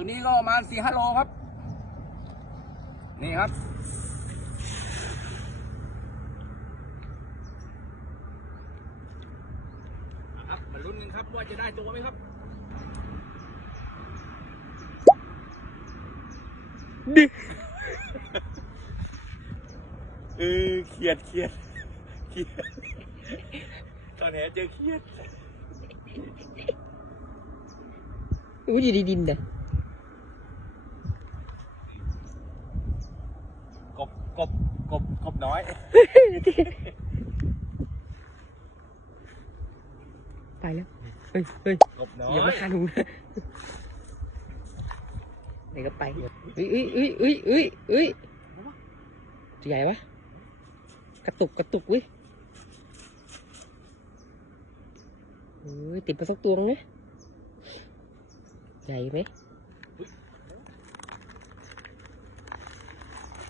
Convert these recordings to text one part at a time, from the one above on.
ตัวนี้ก็ประมาณสี่ห้าโลครับ นี่ครับ ครับมาลุ้นกันครับว่าจะได้ตัวไหมครับ ดิเออเครียดเครียดเครียดตอนนี้เจอเครียดอุ้ยอยู่ในดินนะ กบกบกบกบน้อย ไปแล้ว เฮ้ยเฮ้ยกบน้ออย่ายมาคาหนูนะไหนก็ไปอุ้ยอุ้ยอุ้ยอุ้ยอุ้ยอุ้ยตัวใหญ่ปะกระตุกกระตุกเว้ยเฮ้ยติดมาสักตัวนึงนะใหญ่ไหม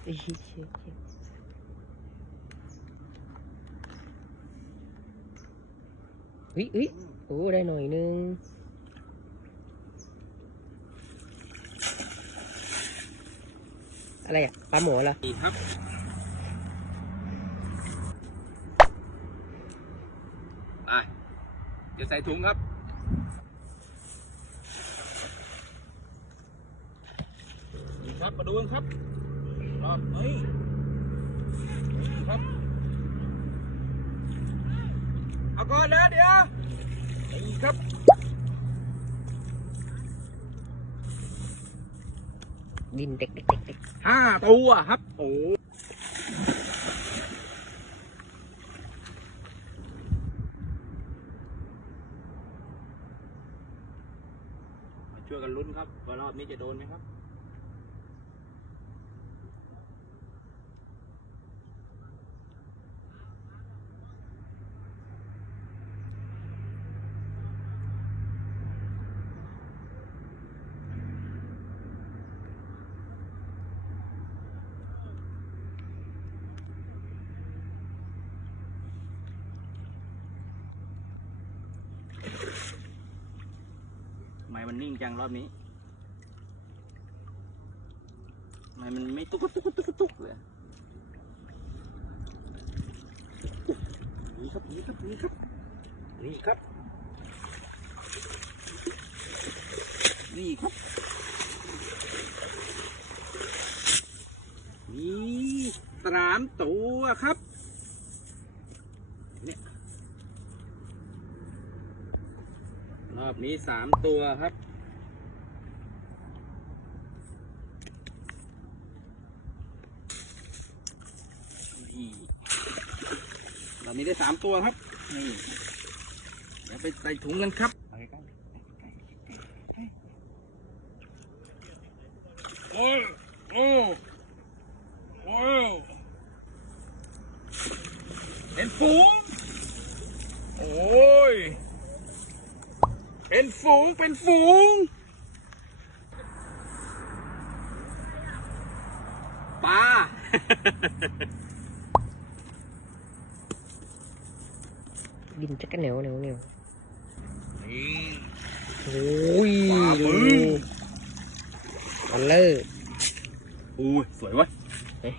เอ้ยเชี่ยเชี่ยอุ้ยอุ้ยโอ้ ได้หน่อยนึงอะไรอะปลาหมอเหรอนี่ครับไปเดี๋ยวใส่ถุงครับ ครับ มาดูกันครับ อบนี้นี่ครับเอาก่อนนะเดี๋ยวนี่ครับดินเด็กเด็กเด็กเด็กห้าตัวครับโอ้มาช่วยกันลุ้นครับว่ารอบนี้จะโดนไหมครับ มันนิ่งจังรอบนี้ทำไมมันไม่ตุ๊กตุ๊กตุ๊กตุ๊กเลยนี่ครับนี่ครับนี่ครับนี่ครับ นี่ครับ นี่สามตัวครับ เนี่ย รอบนี้สามตัวครับนี่เรามีได้สามตัวครับ นี่ เดี๋ยวไปใส่ถุงกันครับโอ้โอ้โอ้เป็นฝูง โอ้ย เป็นฝูง เป็นฝูง ปลา ดินจะกระเหนียวเหนียวเหนียวนี่โอ้ยปลาบึ้ดูงอันเลอร์อุ้ยสวยเวะเฮ้ย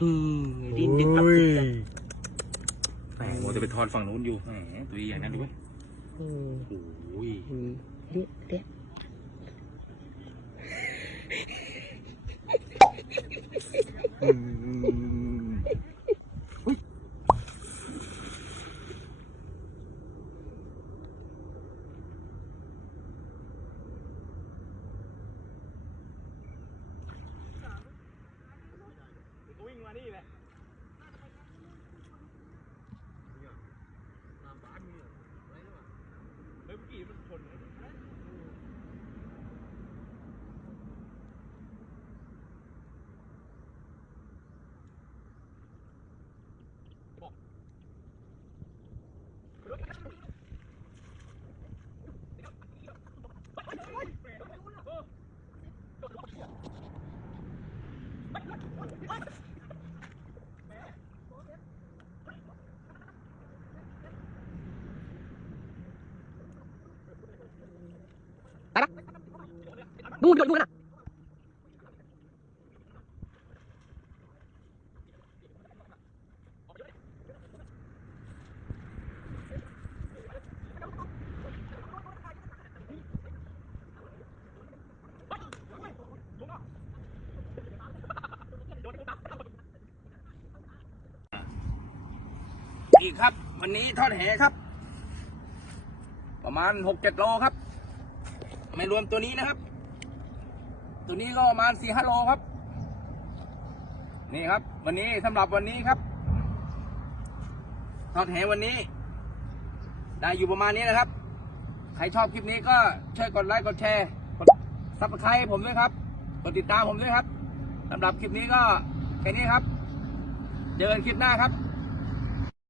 ดินดึงกลับโอ้ยแหมโมจะไปทอนฝั่งนู้นอยู่แหมตัวใหญ่นั่นด้วยอืมโอ้ยอืมเรียกเรียกอืมอุ๊ยวิ่งมานี่แหละน้ำบ้านมีอะไรหรือเปล่าเฮ้ยเมื่อกี้มันชนเลย นู่นนู่น อีกครับ วันนี้ทอดแหครับ ประมาณหกเจ็ดโลครับ ไม่รวมตัวนี้นะครับ ตัวนี้ก็ประมาณสี่ห้าโลครับ นี่ครับ วันนี้สำหรับวันนี้ครับทอดแหวันนี้ ได้อยู่ประมาณนี้นะครับ ใครชอบคลิปนี้ก็ช่วยกดไลค์กดแชร์กดซับสไครต์ผมด้วยครับกดติดตามผมด้วยครับสำหรับคลิปนี้ก็แค่นี้ครับ เจอกันคลิปหน้าครับ